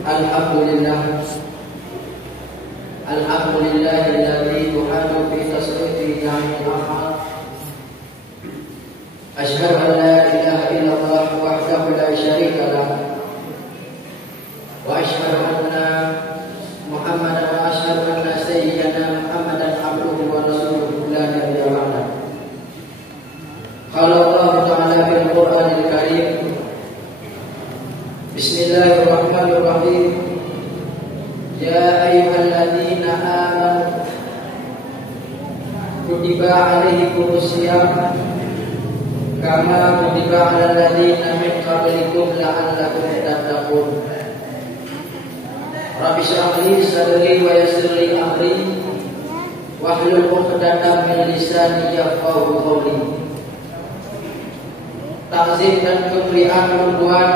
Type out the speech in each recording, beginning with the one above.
Alhamdulillah. Alhamdulillahilladzi tuhadu fi tasrifi jami'il ahad. Asyhadu an la ilaha illallah wahdahu la syarika lah. Wa asyhadu anna Muhammadan wa asyhadu anna sayyidana Muhammadan abduhu wa rasuluhu la nabiyya ba'dah. Qala Allah Ta'ala fil Qur'anil Karim. Bismillahirrahmanirrahim. Ya ayyuhalladzina amanu kutiba alaikumus syiyam kama kutiba alal ladzina min qablikum la'allakum tattaqun. Rabbi shrah li sadri wa yassir li amri wahlul 'uqdatam min lisani yafqahu qawli. Takzim dan kemuliaan Tuhan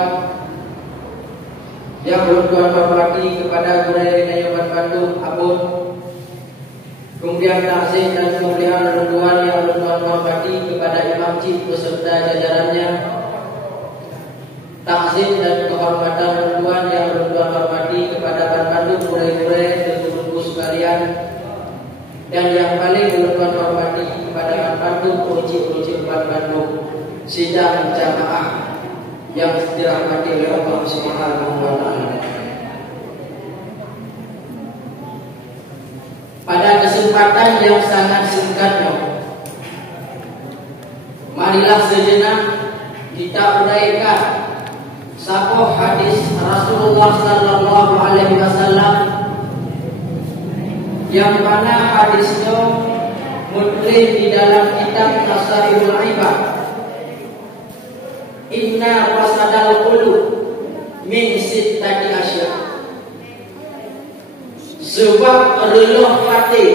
yang bertuan hormati kepada Guru Yayasan Bandung Abun. Kemudian takzim dan kemuliaan Tuhan yang bertuan hormati kepada Imam Cip beserta jajarannya. Takzim dan kehormatan Tuhan yang bertuan hormati kepada Bandung Guru-guru dan guru sekalian. Dan yang paling bertuan hormati kepada Bandung uji-uji Bandung sidang jamaah yang dirahmati oleh Allah Subhanahu wa taala. Pada kesempatan yang sangat singkatnya, marilah sejenak kita uraikan satu hadis Rasulullah sallallahu alaihi wasallam yang mana hadisnya mutlih di dalam kitab Tasawwurul Ibad. Inna wasadal qulub min sittati asyar. Sebab reluh hati,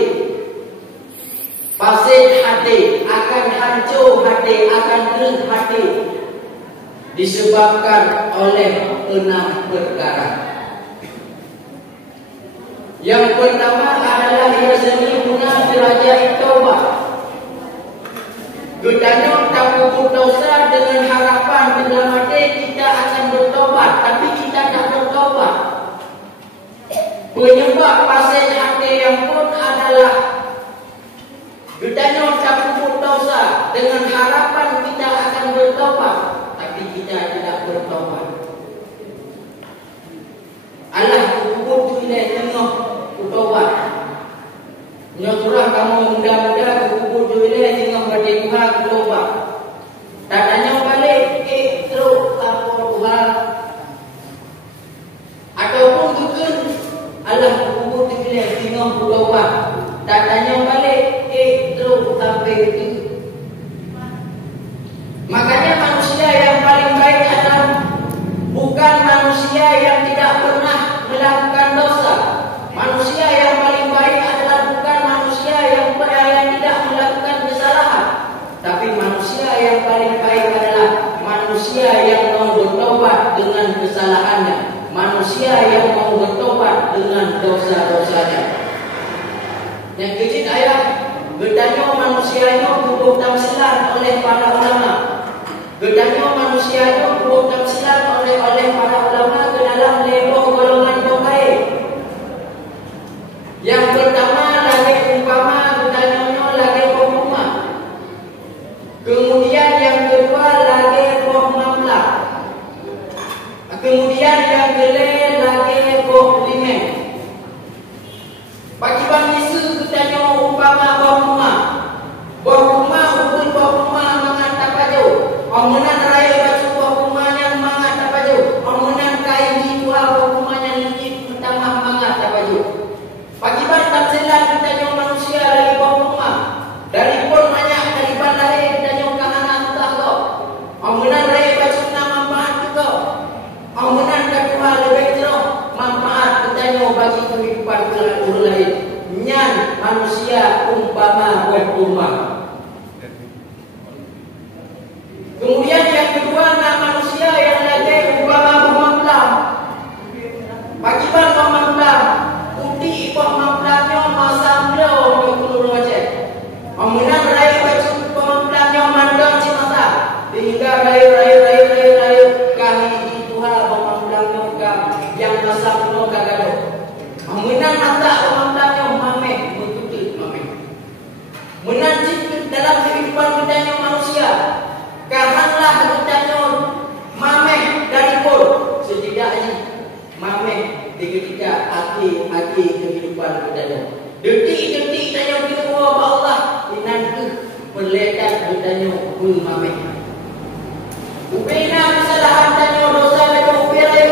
fasid hati, akan hancur hati, akan kering hati disebabkan oleh 6 perkara. Yang pertama adalah yazmuna dirajai taubah. Gedanya takut dosa dengan harapan dalam hati kita akan bertobat, tapi kita tak bertobat. Penyebab pasal hati yang pun adalah gedanya takut dosa dengan harapan kita akan bertobat, tapi kita tidak bertobat. Allah kubur tu ilai tengah bertobat. Nyaturah kamu muda-muda kubur tu ilai tengah berdiri Tuhan bertobat. Tak tanya balik, terus apa Tuhan. Ataupun tukun Allah kubur tu ilai tengah bertobat. Tak tanya balik, terus sampai itu. Makanya manusia yang paling baik adalah bukan manusia yang tidak pernah melakukan dosa. Manusia yang paling baik adalah bukan manusia yang tidak melakukan kesalahan, tapi manusia yang paling baik adalah manusia yang mau bertobat dengan kesalahannya, manusia yang mau bertobat dengan dosa-dosanya. Yang kecil ayat bedanya manusianya kubur tamsilan oleh para ulama. Bedanya manusianya kubur tamsilan oleh para ulama ke dalam level golongan pembaik. Yang pertama lagi umpama bedanya lagi pemuma. Kemudian yang kedua lagi pemamlah. Kemudian yang ketiga lagi pemlime. Bagi bang Yesus bedanya umpama pemuma. Pemuma ukul pemuma mengata paju. Omenan raya baju pemumanya mengata paju. Omenan kain di dua pemumanya licik pertama mengata paju. Bagi bantang selan kita yang manusia dari bawah rumah, dari pun banyak dari bandar kita yang kahanan tak kau. Amunan raya baju nama manfaat juga. Amunan kedua lebih jauh manfaat kita yang bagi kehidupan orang lain. Nyan manusia umpama buat rumah. Kemudian yang kedua manusia yang lagi umpama pemamlam. Bagi bang pemamlam. Di pemampulannya masa beliau berkulur macam amunan raya baju pemampulannya mandang cimata hingga raya kami di Tuhan pemampulannya yang masa ketika akhir kehidupan kita. Detik-detik tanya kita kepada Allah, nanti melekat bertanya bermameh. Ubina kesalahan tanya dosa tanya ubira,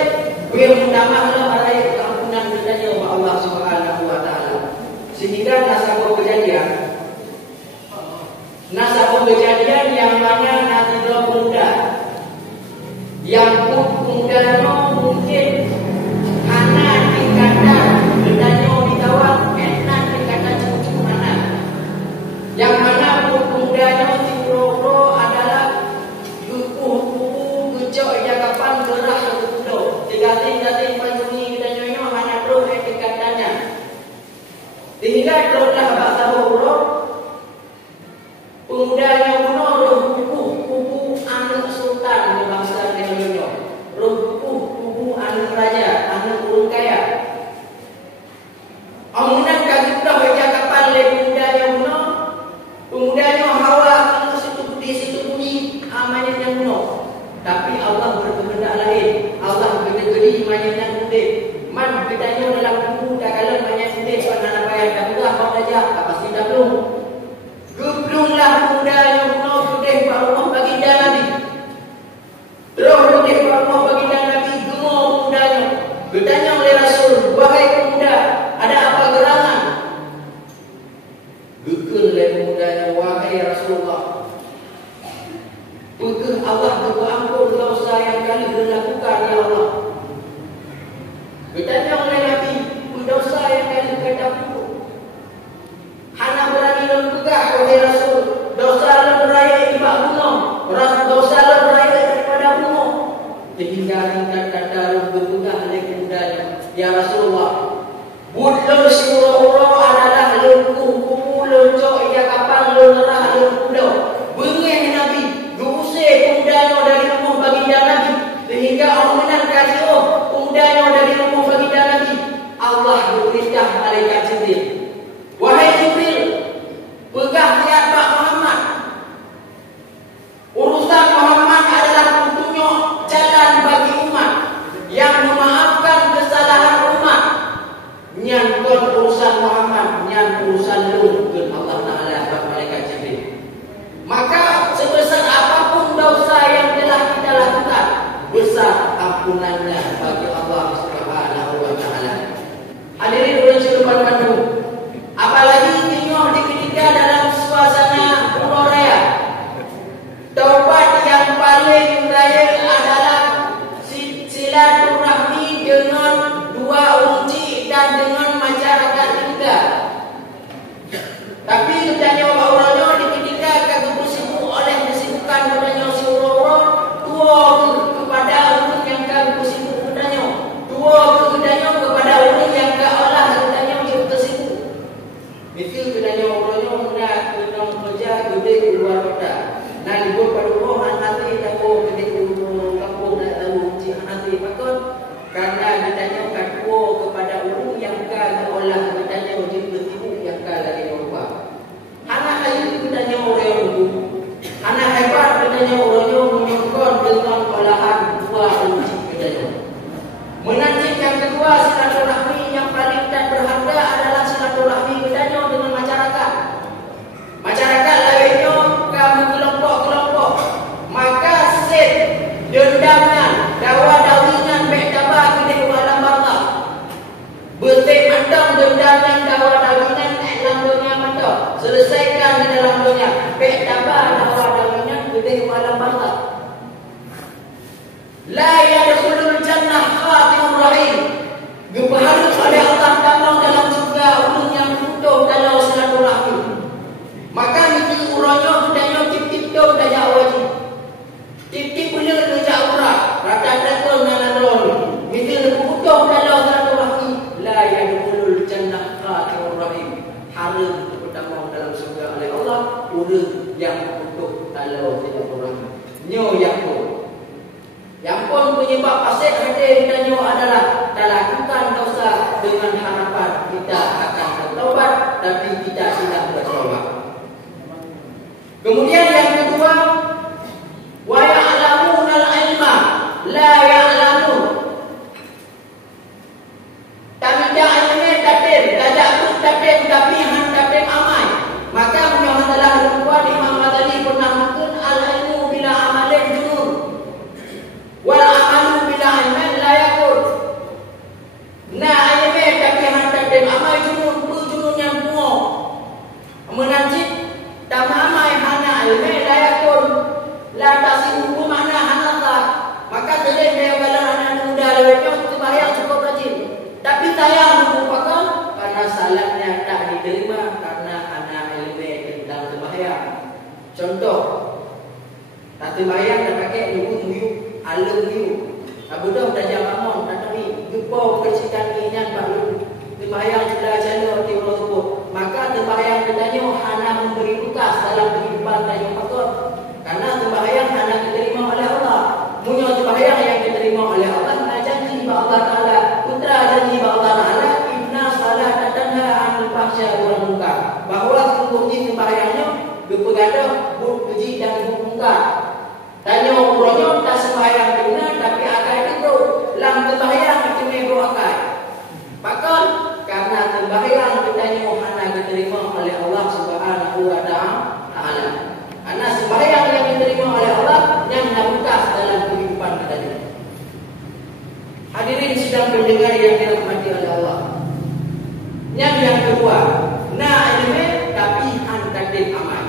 biar mendamahlah meraih keampunan bertanya kepada Allah Subhanahu Wa Taala. Sehingga nasabah kejadian yang mana nanti dua pemuda yang pemudanya mungkin karena dikata bertanya ditawar enak dikata cucu mana yang mana pemudanya timuro adalah kuku kecok jagapan gerah kemudo tiga-tiga panjungi dan nyonya mana doh dikatanya tinggal dolah bahasa huruf pemudanya kuno kuku anak sultan di bangsa Indonesia, kuku anak raja, anak urung kaya. Amunan kaki dah baca kapal le pemudanya kuno, pemudanya hawa ke situ bunyi amannya yang kuno. Tapi Allah berkehendak lain. Allah gede-gede imannya yang gede. Man bedanya dalam kuku tak kalah banyak gede pada apa yang dah mudah kau aja pasti dah belum. Geblunglah pemuda yang kuno gede Allah baginda Nabi. Terus gede Allah baginda Nabi gemuk pemudanya. Bertanya oleh Rasul, wahai pemuda, ada apa gerangan? Gekul oleh pemudanya, wahai Rasulullah. Bukan Allah berampun dosa yang kali dilakukan ya Allah. Bertanya oleh Nabi, dosa yang kali dilakukan. Hana berani lembaga oleh Rasul. Dosa beraya di bawah gunung. Dosa beraya daripada gunung. Tinggal kata berpegang oleh pemudanya. Ya Rasulullah, bulan surau adalah lengkuh kuku lencok ija kapal lengerah lengkudo. Bengih Nabi, diusir pemudanya dari rumah baginda Nabi. Sehingga Allah menangkan pemudanya dari rumah baginda Nabi. Allah berperintah malaikat Jibril. Wahai Jibril, pegang niat Pak Muhammad. Urusan Muhammad adalah untuknya jalan bagi umat yang memaafkan kesalahan umat. Nyantun urusan Muhammad, nyantun urusan lu ke Allah Taala kepada malaikat Jibril. Maka sebesar apapun dosa yang telah kita lakukan, besar ampunannya bagi Allah Subhanahu Wa Taala. Hadirin bulan Syawal Bandung. Apalagi tengok di ketika dalam suasana bulan raya. Taubat yang paling raya adalah silaturahmi dengan dua unci dan dengan masyarakat juga. Tapi katanya orangnya di ketika kagak bersibuk oleh kesibukan katanya si orang tua kepada orang yang kagak bersibuk katanya. Tua katanya kepada orang yang kagak olah katanya dia tersibuk. Itu katanya orangnya hendak tentang kerja gede di luar kota. Nah libur pada orang nanti tahu gede di kampung nak tahu cik nanti pakon karena katanya kadua kepada orang yang kagak olah katanya dia bersibuk yang kagak lagi lupa. Anak ayu katanya orang itu. Anak hebat katanya orangnya menyokong dengan olahan dua unci katanya. Menanti yang kedua silaturahmi yang paling tak berharga adalah silaturahmi katanya dengan masyarakat. Masyarakat lainnya kamu kelompok-kelompok. Maka set dendamnya, dawa-dawinan bektabah gede walam barlah. Betik mandang dendamnya, dawa-dawinan lambungnya mandang. Selesaikan di dalam dunia. Bektabah dawa-dawinan gede walam barlah. La yadkhulul jannah khatimur rahim. Gebaharus oleh Allah Ta'ala dalam surga ulun yang butuh dalam silaturahmi. Maka itu urangnya budaya tip-tip tu daya wajib. Tip-tip boleh kerja urang. Rata-rata menanadon. Itu butuh dalam silaturahmi. La yadkhulul jannah khatimur rahim. Haram pertama dalam surga oleh Allah urang yang butuh dalam silaturahmi. Nyo yang pun. Yang pun penyebab pasir hadir kita adalah kita lakukan dosa dengan harapan kita akan bertobat, tapi kita tidak bertobat. Kemudian yang kedua, wa ya'lamunal ilma la ya'lamun. tembahyang sudah jana di Allah sebut. Maka tembahyang katanya hanya memberi bekas dalam kehidupan tanya pakot. Karena tembahyang hanya diterima oleh Allah. Punya tembahyang yang diterima oleh Allah, na janji ba Allah Taala, putra janji ba Allah Taala, inna salata tanha 'anil fahsya'i wal munkar. Bahawa sesungguhnya tembahyangnya berpegadah bud keji dan bud munkar. Tanya umrohnya tak sembahyang benar tapi akan itu lam tembahyang macam nego akan. Pakon karena tembahyang katanya hanya diterima oleh Allah Subhanahu wa taala. Karena sembahyang yang diterima oleh Allah yang bekas dalam kehidupan kita ini. Hadirin sidang pendengar yang dirahmati oleh Allah. Yang kedua, ilmu tapi antadik amal.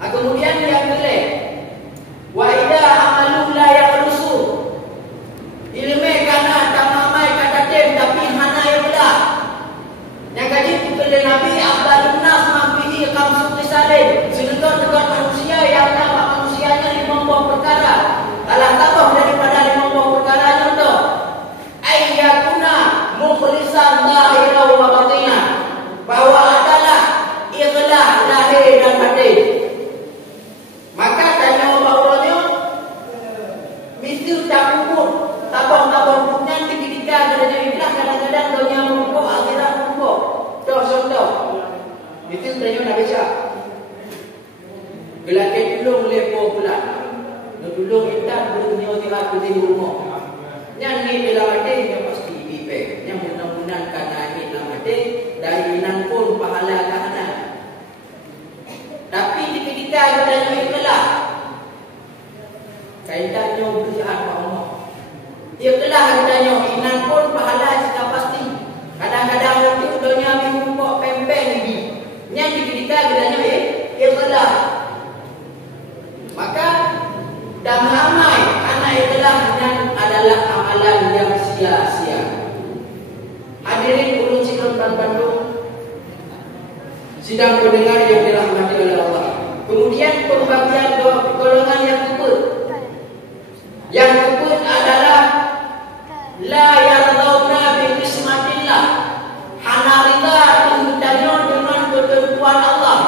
Kemudian yang kelima, wa idza amalu la yakhlusu. Ilmu kana tamamai kata tem tapi hana yang belah. Yang kaji kepada Nabi afdalun nas mampihi khamsu qisalin. Sedekat-dekat manusia yang nama manusianya 5 buah perkara. Alah tambah daripada 5 buah perkara itu. Ayyakuna mukhlisan zahiran wa batinan. Bahwa adalah ikhlas lahir dan batin. Maka tanya bahawanya mesti tak kubur. Tabang-tabang punya ketika kerja ikhlas kadang-kadang dunia merukuk akhirat merukuk. Contoh. Itu tanya nak baca. Gelakai tulung lepo bulan. Tulung intan dunia tiap di rumah. Yang ni bila mati yang pasti dipe. Yang mudah-mudahan kana ni nak mati dari inan pun pahala kahanan. Tapi ketika kita ikhlas kaitannya berjalan Allah. Ikhlas katanya inan pun pahala sudah pasti. Kadang-kadang nanti dunia merukuk pempeng lagi. Yang ketika katanya ikhlas. Maka dan ramai anak ikhlas adalah amalan yang sia-sia. Hadirin ulun sidang Bandung, sidang pendengar yang dirahmati oleh Allah. Kemudian pembagian golongan yang kedua. Yang kedua adalah la yardawna bi qismatillah. Hana rida tentangnya dengan ketentuan Allah.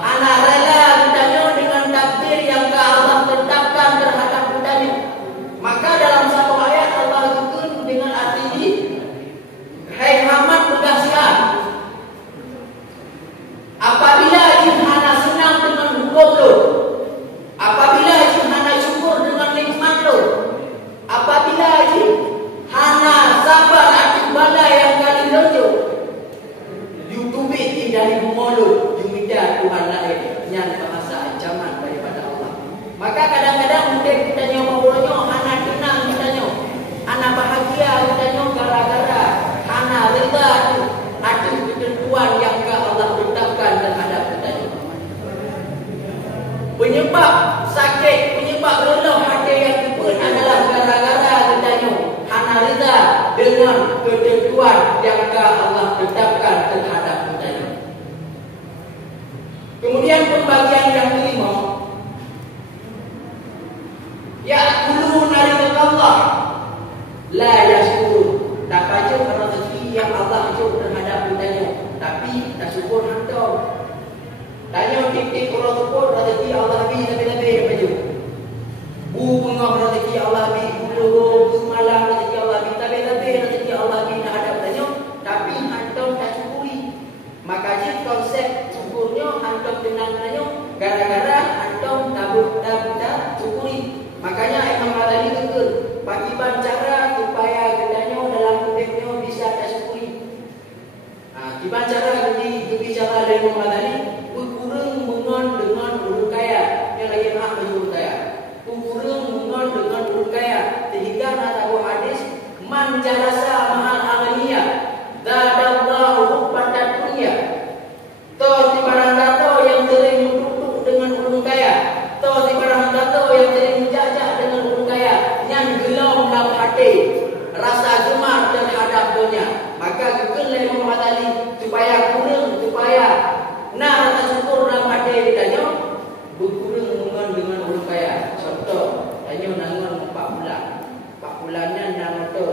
Hana rela tentangnya dengan takdir yang Allah tetapkan terhadap budanya. Maka dalam satu ayat Allah turun dengan arti ini, hai Muhammad berkasihan. Apabila jin hana senang dengan hukum lo, apabila jin hana syukur dengan nikmat lo, apabila jin hana sabar atas bala yang kali lojo, YouTube dari bumolo, jumida Tuhan lain yang bahasa ancaman daripada Allah. Maka kadang-kadang mungkin kita nyawa-nyawa anak tenang kita nyawa, anak bahagia kita nyawa gara-gara anak reda tu ada ketentuan yang Allah tetapkan terhadap kita nyawa. Penyebab sakit, penyebab lelah hati yang kita adalah gara-gara kita nyawa anak reda dengan ketentuan yang Allah tetapkan terhadap kita nyawa. Kemudian pembagian yang kelima, ya'kuluna rizqallah la yashkurun. Tak baca rezeki yang Allah ajar terhadap kitanya, tapi tak syukur hantar. Tanya titik orang syukur rezeki Allah habis lebih-lebih dia baju. Bunga rezeki Allah habis, bulu malam rezeki Allah habis, lebih-lebih rezeki Allah habis nak hadap tanya, tapi hantar tak syukuri. Maka jika konsep syukurnya hantar tenang tanya, gara-gara hantar tak syukuri. Makanya Imam Ghazali kata bagi cara supaya kitanya dalam hidupnya bisa tersyukuri. Kiban cara berbicara dari Imam Ghazali berkurang mengon dengan urut kaya. Yang lagi nak berurut kaya. Berkurang mengon dengan urut kaya. Sehingga ada hadis man jalasa mahal aghniya zadallahu pada dunia. Toh di barang kata yang sering duduk dengan urut kaya. Toh di barang kata yang sering menjajah dengan urut kaya. Yang gelam dalam hati, rasa gemar terhadap dunia. Maka kekenlah Imam Ghazali supaya kurang, supaya nak rasa syukur dalam hati ditanya berkurang dengan orang kaya. Contoh, tanya nangan 4 bulan. 4 bulannya nak motor.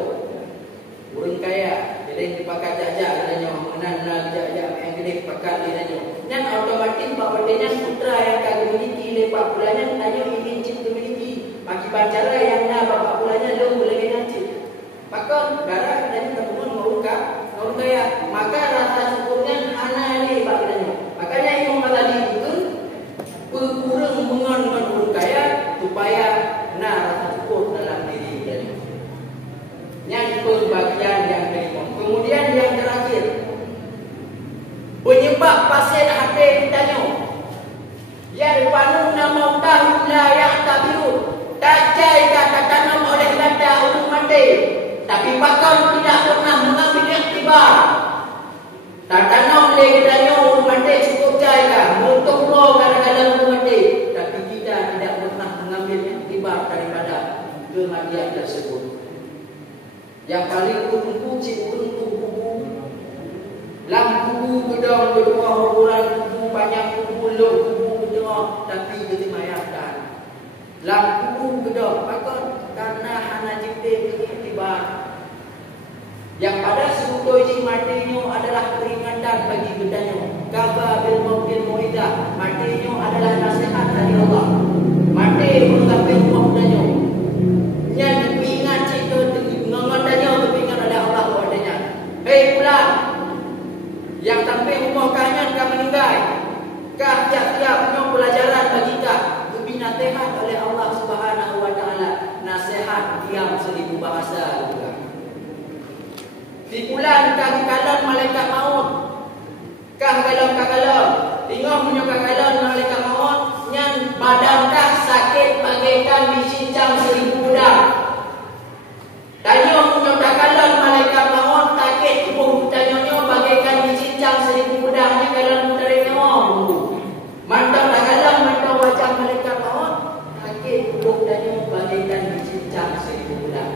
Orang kaya Kedai dipakai jajak katanya, mengenal jajak yang kedai pakai katanya. Dan otomatis bahawa dengan putra yang kagak memiliki lepak pulanya tanya ingin cinta memiliki. Bagi bicara yang nak bapak pulanya lu boleh nanti. Maka darah dan teman meruka, ya. Maka rasa syukurnya anak ini katanya. Makanya Imam Ghazali itu kurang mengon kaya supaya rasa syukur dalam diri katanya. Yang bagian yang kelima. Kemudian yang terakhir, penyebab pasien hati ditanya. Ya panu nama tahu layak tabiru. Tak jai kata tanam oleh ganda untuk mati. Tapi pakar tidak pernah mengambil iktibar. Tak tanam oleh ganda untuk mati cukup jai kah. Untuk roh kadang-kadang untuk mati. Tapi kita tidak pernah mengambil iktibar daripada kematian tersebut. Yang paling kubu lam kubu gedang kedua orang kubu banyak kubu lo kubu kedua tapi ketemayatan lam kubu gedang maka karena hana jipte tiba yang pada sebutoi matinya adalah peringatan bagi bedanya kaba bil mautil muidah matinya adalah nasihat dari Allah mati mengambil mautanya yang diingat itu mengatanya kepingan ada Allah kepadanya. Hei pulang yang sampai umur kahnya kau meninggal. Kah tiap-tiap punya pelajaran bagi kita. Kebinatihan oleh Allah Subhanahu Wa Taala. Nasihat diam 1000 bahasa juga. Di bulan kagalan malaikat maut. Kagalan tengok punya kagalan malaikat maut yang badan kah sakit bagaikan dicincang 1000 budak. Tanya punya kagalan malaikat maut sakit tubuh tanya bagaikan dicincang 1000 budaknya dalam menerima maut. Mantap kagalan mantap wajah malaikat maut sakit tubuh tanya bagaikan dicincang 1000 budak.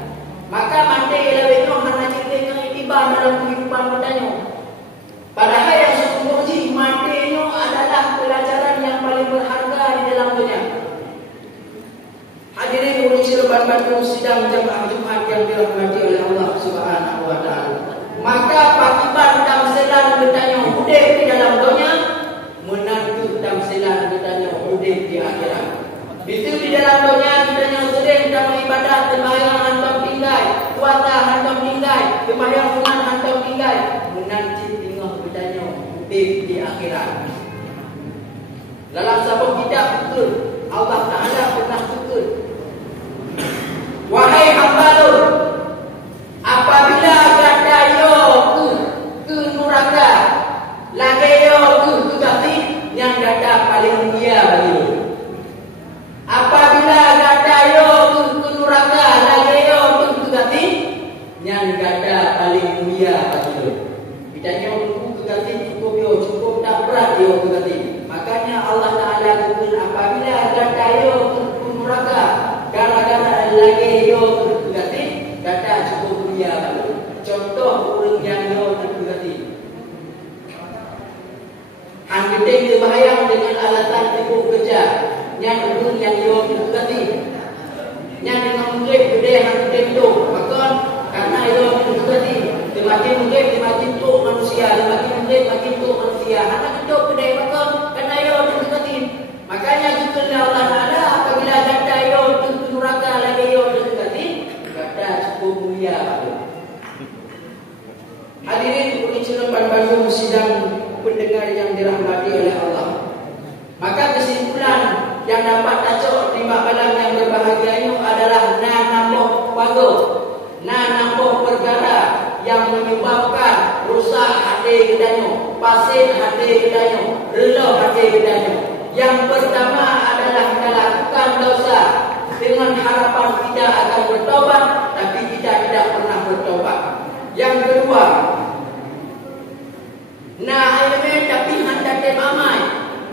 Maka mati lawenya hana cerita iktibar dalam kehidupan bertanya. Padahal yang sesungguhnya matinya adalah pelajaran yang paling berharga di dalam dunia. Hadirin urusi leban batu sidang jamaah Jumat yang dirahmati oleh Allah Subhanahu Wa Taala. Maka pakiban tamsilan bertanya udeh di dalam dunia, menantu tamsilan bertanya udeh di akhirat. Itu di dalam dunia bertanya udeh dalam ibadah sembahyang hantam tinggal, puasa hantam tinggal, sembahyang sunat hantam tinggal, menanti tengah bertanya udeh di akhirat. Dalam sabuk kitab betul Allah Taala pernah betul. Wahai hamba-Ku, apabila gadayo ke neraka, lagayo ke gati yang dada paling mulia bagimu. Apabila gadayo ke neraka, lagayo ke gati yang dada paling mulia bagimu. Bidanya ke gati cukup tak berat yo ke gati. Makanya Allah Taala kata apabila gadayo ke neraka gara-gara lagi yo tergati kata cukup mulia baru. Contoh orang yang yo tergati anggeting kebayang dengan alasan tipu kerja yang orang yang yo tergati yang dengan mungkin gede anggeting tu maka karena yo tergati semakin mungkin semakin tu manusia semakin mungkin semakin tu manusia anak hidup gede maka karena yo tergati makanya kita Allah Taala apabila kata yo neraka lagi yo tergati kata cukup mulia. Hadirin urusan pada sidang pendengar yang dirahmati oleh Allah. Maka kesimpulan yang dapat tacok di malam yang berbahagianya adalah nampak pago, nampak perkara yang menyebabkan rusak hati gedanya, pasir hati gedanya, rela hati gedanya. Yang pertama adalah melakukan dosa dengan harapan tidak akan bertobat, tapi kita tidak pernah bertobat. Yang kedua, ilmu tapi hendak amai,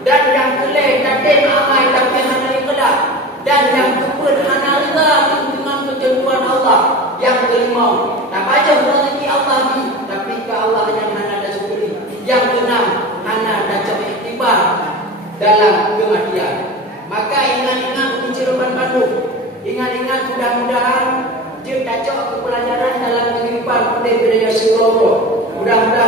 dan yang kelih tak amai tapi hendak ikhlas, dan yang keempat hendak rela dengan ketentuan Allah. Yang kelima, tak baca rezeki Allah ni, tapi ke Allah yang hendak ada syukuri. Yang keenam, hendak ada iktibar dalam kematian. Maka ingat-ingat kunci leban Bandung. Ingat-ingat mudah-mudahan Dia kacau pelajaran dalam kehidupan Pendeta Yasurowo. Mudah-mudahan